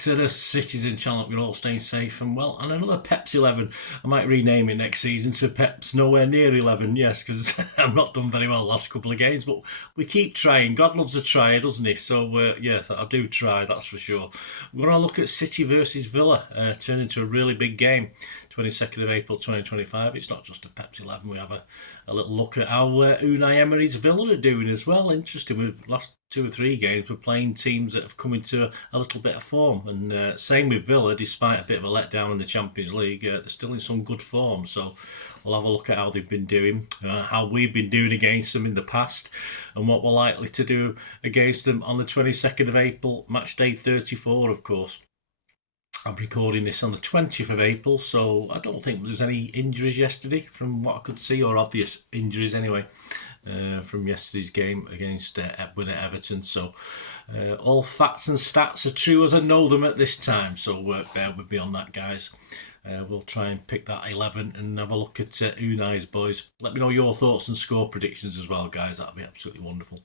to the Citizen channel. We're all staying safe and well. And another Pep's 11. I might rename it next season to Pep's Nowhere Near 11. Yes, because I've not done very well the last couple of games. But we keep trying. God loves a tryer, doesn't he? So, yeah, I do try, that's for sure. We're going to look at City versus Villa. Turned into a really big game. 22nd of April 2025. It's not just a Pep's 11. We have a little look at how Unai Emery's Villa are doing as well. Interesting. With the last 2 or 3 games, we're playing teams that have come into a little bit of form. And same with Villa, despite a bit of a letdown in the Champions League, they're still in some good form. So we'll have a look at how they've been doing, how we've been doing against them in the past, and what we're likely to do against them on the 22nd of April, match day 34, of course. I'm recording this on the 20th of April, so I don't think there was any injuries yesterday from what I could see, or obvious injuries anyway, from yesterday's game against Everton. So all facts and stats are true as I know them at this time, so bear with me on that, guys. We'll try and pick that 11 and have a look at Unai's boys. Let me know your thoughts and score predictions as well, guys. That'd be absolutely wonderful.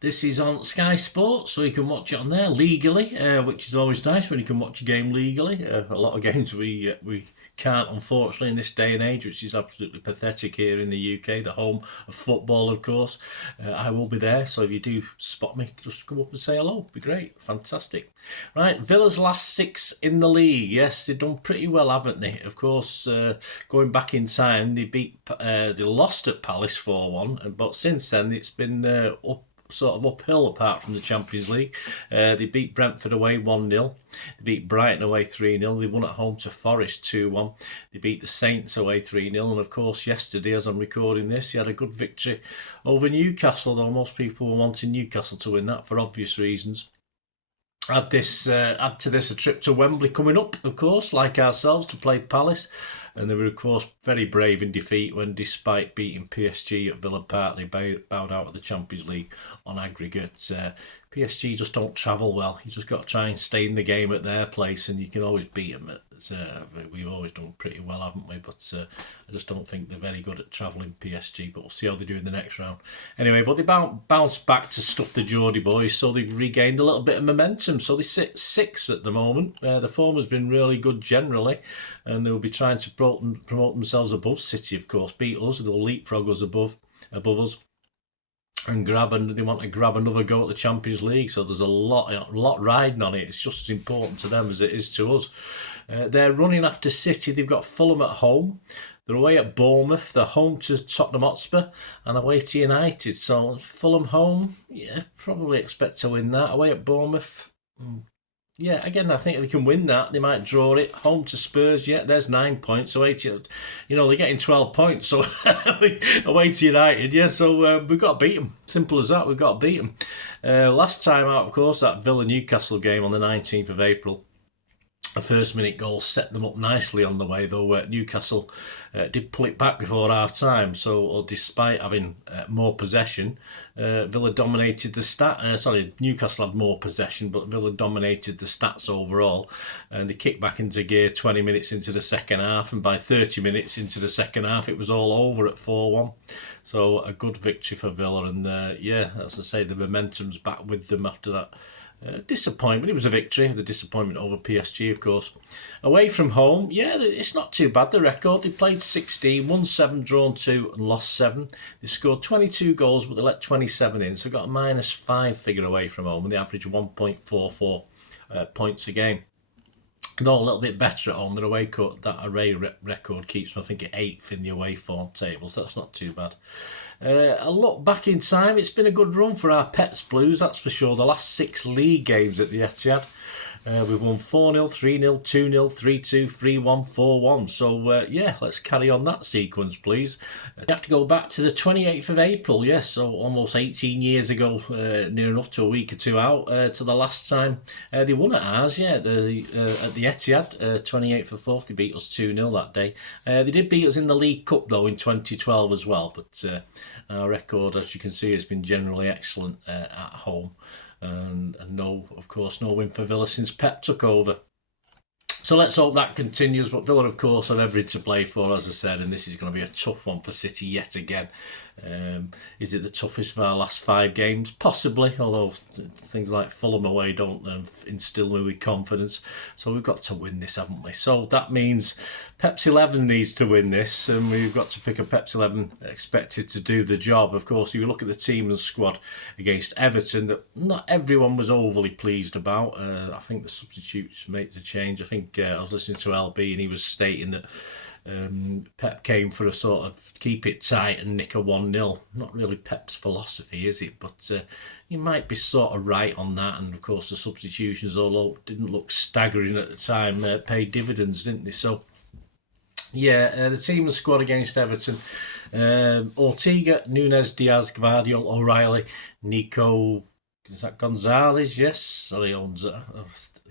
This is on Sky Sports, so you can watch it on there legally, which is always nice when you can watch a game legally. A lot of games we can't, unfortunately, in this day and age, which is absolutely pathetic here in the UK, the home of football, of course. I will be there, so if you do spot me, just come up and say hello. It'd be great. Fantastic. Right, Villa's last 6 in the league. Yes, they've done pretty well, haven't they? Of course, going back in time, they lost at Palace 4-1, but since then it's been sort of uphill apart from the Champions League. They beat Brentford away 1-0. They beat Brighton away 3-0. They won at home to Forest 2-1. They beat the Saints away 3-0. And of course, yesterday, as I'm recording this, he had a good victory over Newcastle, though most people were wanting Newcastle to win that for obvious reasons. Add to this a trip to Wembley coming up, of course, like ourselves, to play Palace. And they were, of course, very brave in defeat when, despite beating PSG at Villa Park, they bowed out of the Champions League on aggregate. PSG just don't travel well. You just got to try and stay in the game at their place, and you can always beat them. We've always done pretty well, haven't we? But I just don't think they're very good at travelling, PSG. But we'll see how they do in the next round. Anyway, but they bounced back to stuff the Geordie boys, so they've regained a little bit of momentum. So they sit 6th at the moment. The form has been really good generally, and they'll be trying to promote themselves above City, of course. Beat us, they'll leapfrog us above us. And they want to grab another go at the Champions League. So there's a lot riding on it. It's just as important to them as it is to us. They're running after City. They've got Fulham at home. They're away at Bournemouth. They're home to Tottenham Hotspur and away to United. So Fulham home, yeah, probably expect to win that. Away at Bournemouth, yeah, again, I think they can win that. They might draw it. Home to Spurs, yeah, there's 9 points. So, they're getting 12 points. So, away to United, yeah. So, we've got to beat them. Simple as that, we've got to beat them. Last time out, of course, that Villa-Newcastle game on the 19th of April. A first-minute goal set them up nicely on the way, though Newcastle did pull it back before half-time. So, despite having more possession, Villa dominated the Newcastle had more possession, but Villa dominated the stats overall. And they kicked back into gear 20 minutes into the second half, and by 30 minutes into the second half, it was all over at 4-1. So, a good victory for Villa. And, as I say, the momentum's back with them after that. Disappointment. It was a victory. The disappointment over PSG, of course. Away from home, yeah, it's not too bad, the record. They played 16, won 7, drawn 2 and lost 7. They scored 22 goals, but they let 27 in, so got a -5 figure away from home, and they average 1.44 points a game. Though a little bit better at home. Their away record keeps them, I think, at 8th in the away form table, so that's not too bad. A look back in time, it's been a good run for our Pets Blues, that's for sure. The last 6 league games at the Etihad, we've won 4-0, 3-0, 2-0, 3-2, 3-1, 4-1. So, let's carry on that sequence, please. You have to go back to the 28th of April, yes, so almost 18 years ago, near enough to a week or two out, to the last time they won at ours, at the Etihad, 28th of 4th, they beat us 2-0 that day. They did beat us in the League Cup, though, in 2012 as well, but our record, as you can see, has been generally excellent at home. And no win for Villa since Pep took over. So let's hope that continues. But Villa, of course, have everything to play for, as I said, and this is going to be a tough one for City yet again. Is it the toughest of our last 5 games? Possibly, although things like Fulham away don't instill me with confidence. So we've got to win this, haven't we? So that means Pep's 11 needs to win this, and we've got to pick a Pep's 11 expected to do the job. Of course, if you look at the team and squad against Everton, that not everyone was overly pleased about. I think the substitutes made the change. I think I was listening to LB and he was stating that Pep came for a sort of keep it tight and nick a 1-0. Not really Pep's philosophy, is it? But he might be sort of right on that. And of course, the substitutions, although didn't look staggering at the time, paid dividends, didn't they? So, yeah, the team and squad against Everton. Ortega, Nunes, Diaz, Gvardiol, O'Reilly, Nico. Is that Gonzalez? Yes. Sorry,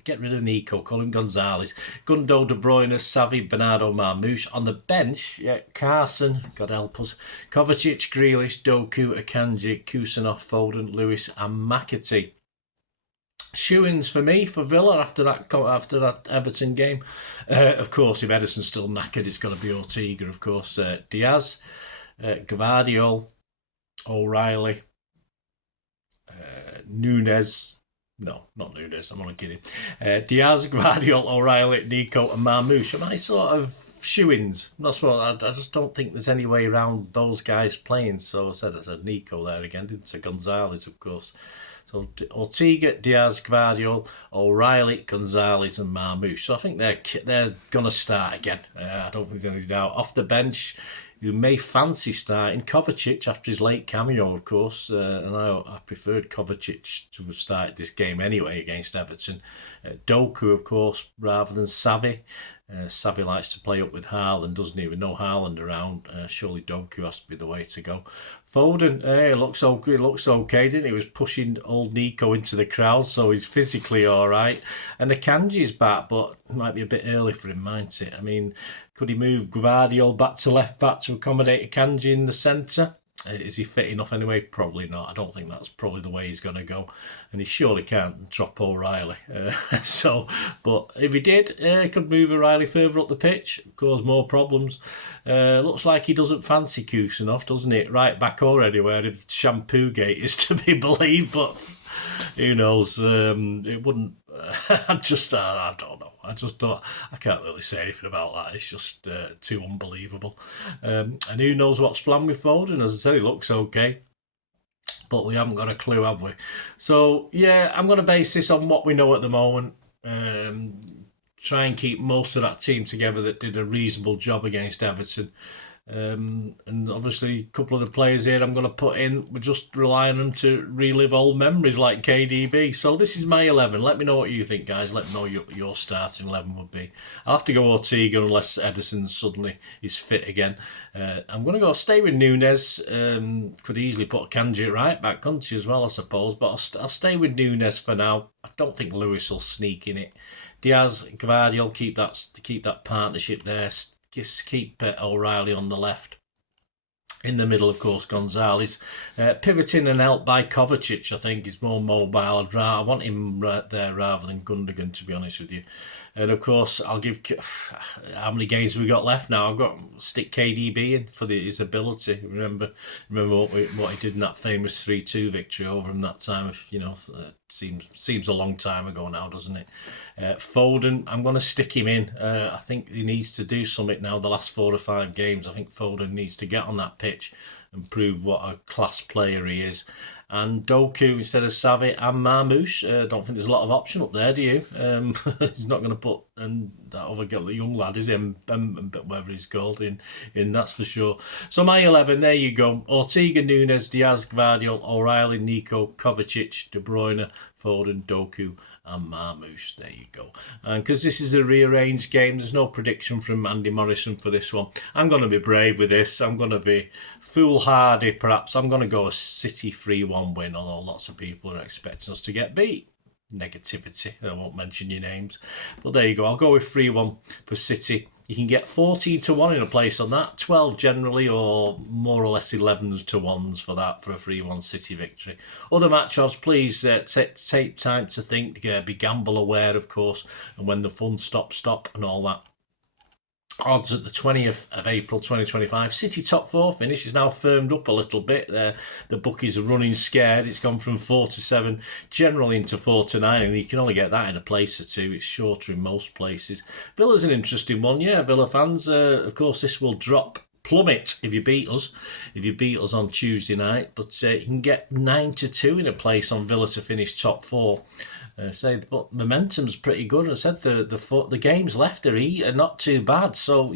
get rid of Nico, call him Gonzalez. Gundo, De Bruyne, Savi, Bernardo, Marmoush. On the bench, Carson, God help us. Kovacic, Grealish, Doku, Akanji, Kusanov, Foden, Lewis and McAtee. Shoe-ins for me, for Villa, after that Everton game. Of course, if Edison's still knackered, it's got to be Ortega, of course. Diaz, Gvardiol, O'Reilly, Nunes. No, not Nunes, I'm only kidding. Diaz, Gvardiol, O'Reilly, Nico and Marmoush. Am I sort of shoe-ins? That's what I just don't think there's any way around those guys playing. So I said Nico there again, didn't say Gonzalez, of course. So Ortega, Diaz, Gvardiol, O'Reilly, Gonzalez and Marmoush. So I think they're going to start again. I don't think there's any doubt. Off the bench, you may fancy starting Kovacic after his late cameo, of course. And I preferred Kovacic to have started this game anyway against Everton. Doku, of course, rather than Savi. Savi likes to play up with Haaland, doesn't he? With no Haaland around, surely Doku has to be the way to go. Foden, looks okay, didn't he? He was pushing old Nico into the crowd, so he's physically all right. And Akanji's back, but it might be a bit early for him, mightn't it? I mean, could he move Gvardiol back to left back to accommodate Akanji in the centre? Is he fit enough anyway? Probably not. I don't think that's probably the way he's going to go. And he surely can't drop O'Reilly. But if he did, he could move O'Reilly further up the pitch, cause more problems. Looks like he doesn't fancy Kusanov, doesn't it? Right back already, where if Shampoo Gate is to be believed, but who knows? It wouldn't. I don't know. I can't really say anything about that. It's just too unbelievable. And who knows what's planned with Foden? As I said, he looks okay. But we haven't got a clue, have we? So, yeah, I'm going to base this on what we know at the moment. Try and keep most of that team together that did a reasonable job against Everton. And obviously a couple of the players here I'm going to put in, we're just relying on them to relive old memories like KDB. So this is my 11. Let me know what you think, guys. Let me know your starting 11 would be. I'll have to go Ortega unless Edison suddenly is fit again. I'm going to stay with Nunes. Could easily put Kanji at right back, couldn't you, as well, I suppose. But I'll stay with Nunes for now. I don't think Lewis will sneak in it. Diaz, Gvardiol, keep that partnership there. Just keep O'Reilly on the left. In the middle, of course, Gonzalez. Pivoting and helped by Kovacic, I think, is more mobile. I want him right there rather than Gundogan, to be honest with you. And, of course, I'll give... How many games have we got left now? I've got to stick KDB in for his ability. Remember what he did in that famous 3-2 victory over him that time. Seems a long time ago now, doesn't it? Foden, I'm going to stick him in. I think he needs to do something now the last 4 or 5 games. I think Foden needs to get on that pitch and prove what a class player he is. And Doku instead of Savi and Marmoush. Don't think there's a lot of option up there, do you? He's not going to put that other young lad, is he? Whatever he's called, in that's for sure. So my 11, there you go. Ortega, Nunes, Diaz, Gvardiol, O'Reilly, Nico, Kovacic, De Bruyne, Foden, Doku and Marmoush. There you go. And because this is a rearranged game, there's no prediction from Andy Morrison for this one. I'm going to be brave with this. I'm going to be foolhardy, perhaps. I'm going to go a City 3-1 win, although lots of people are expecting us to get beat. Negativity. I won't mention your names. But there you go. I'll go with 3-1 for City. You can get 14 to 1 in a place on that, 12 generally, or more or less 11s to 1s for that, for a 3-1 City victory. Other match odds, please take time to think, be gamble aware, of course, and when the fun stops, stop, and all that. Odds at the 20th of April 2025. City top 4 finish is now firmed up a little bit. The bookies are running scared. It's gone from 4 to 7, generally into 4 to 9, and you can only get that in a place or two. It's shorter in most places. Villa's an interesting one, yeah. Villa fans, of course, this will plummet if you beat us. If you beat us on Tuesday night, but you can get 9 to 2 in a place on Villa to finish top 4. But momentum's pretty good. I said the games left are not too bad. So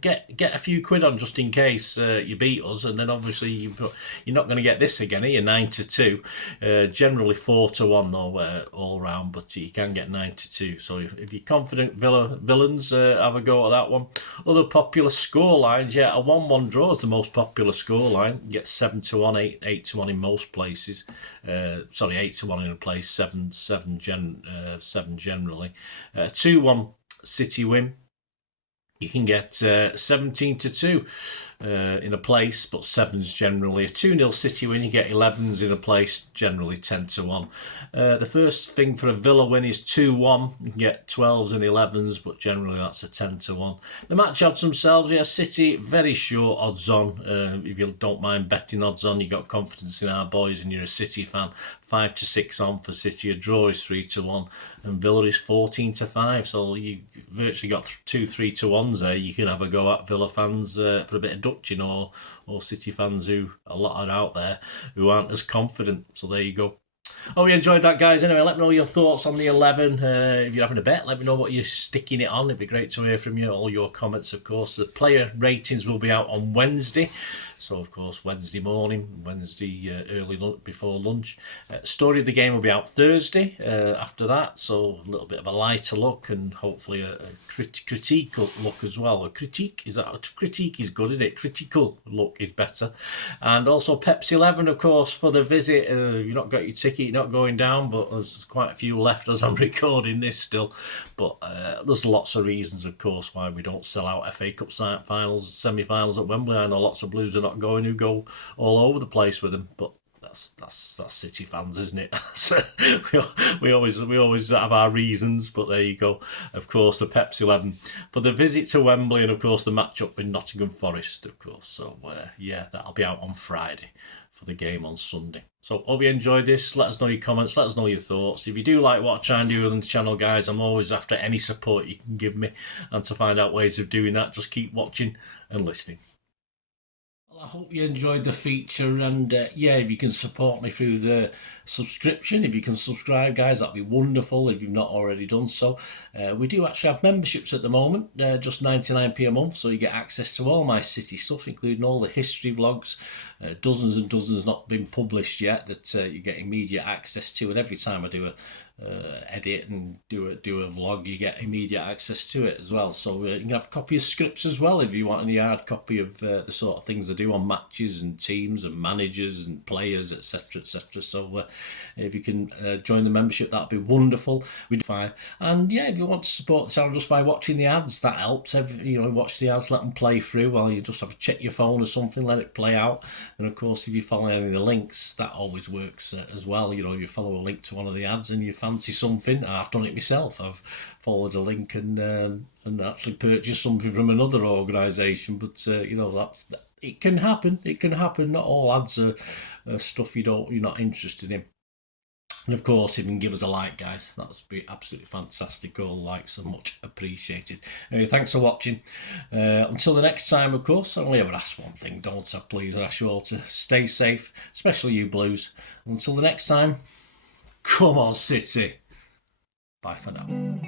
get a few quid on just in case you beat us, and then obviously you're not going to get this again. Are you? 9 to 2, generally 4 to 1 though all round, but you can get 9 to 2. So if you're confident, Villains have a go at that one. Other popular score lines, yeah, a 1-1 draw is the most popular score line. You get 7 to 1, 8 to 1 in most places. 8 to 1 in a place, 7 generally. 2-1 City win. You can get 17 to 2 in a place, but 7s generally. A 2-0 City win, you get 11s in a place, generally 10 to 1. The first thing for a Villa win is 2-1. You can get 12s and 11s, but generally that's a 10 to 1. The match odds themselves, yeah, City, very short odds on. If you don't mind betting odds on, you got confidence in our boys and you're a City fan, 5 to 6 on for City. A draw is 3 to 1, and Villa is 14 to 5. So you virtually got 2 3 to 1s there. You can have a go at Villa fans for a bit of dutching, or City fans who a lot are out there who aren't as confident. So there you go. Oh, we enjoyed that, guys. Anyway, let me know your thoughts on the 11. If you're having a bet, let me know what you're sticking it on. It'd be great to hear from you. All your comments, of course. The player ratings will be out on Wednesday. So, of course, Wednesday morning, early before lunch. Story of the game will be out Thursday after that. So, a little bit of a lighter look and hopefully a critique look as well. A critique is good, isn't it? Critical look is better. And also Pepsi 11, of course, for the visit. You've not got your ticket, you're not going down, but there's quite a few left as I'm recording this still. But there's lots of reasons, of course, why we don't sell out FA Cup finals, semi-finals at Wembley. I know lots of Blues are not going, who go all over the place with them, but that's City fans, isn't it? we always have our reasons, but there you go. Of course, the Pepsi 11 for the visit to Wembley, and of course the match up in Nottingham Forest, of course. So yeah, that'll be out on Friday for the game on Sunday. So hope you enjoyed this. Let us know your comments, let us know your thoughts. If you do like what I try and do on the channel, guys, I'm always after any support you can give me, and to find out ways of doing that, just keep watching and listening. I hope you enjoyed the feature, and yeah, if you can support me through the subscription, if you can subscribe, guys, that'd be wonderful if you've not already done so. We do actually have memberships at the moment, just 99p a month, so you get access to all my City stuff, including all the history vlogs, dozens and dozens not been published yet that you get immediate access to, and every time I do a edit and do a vlog, you get immediate access to it as well. So you can have a copy of scripts as well if you want any hard copy of the sort of things I do on matches and teams and managers and players, etc, etc. So if you can join the membership, that'd be wonderful. We do fine. And yeah, if you want to support the channel just by watching the ads, that helps. Watch the ads, let them play through while you just have to check your phone or something, let it play out. And of course, if you follow any of the links, that always works as well. You follow a link to one of the ads and you fancy something. I've done it myself. I've followed a link and actually purchased something from another organisation. But that's it can happen. It can happen. Not all ads are stuff you're not interested in. And of course, if you can give us a like, guys, that would be absolutely fantastic. All likes are much appreciated. Anyway, thanks for watching. Until the next time, of course, I only ever ask one thing, don't I? Please, I ask you all to stay safe, especially you Blues. Until the next time, come on, City. Bye for now.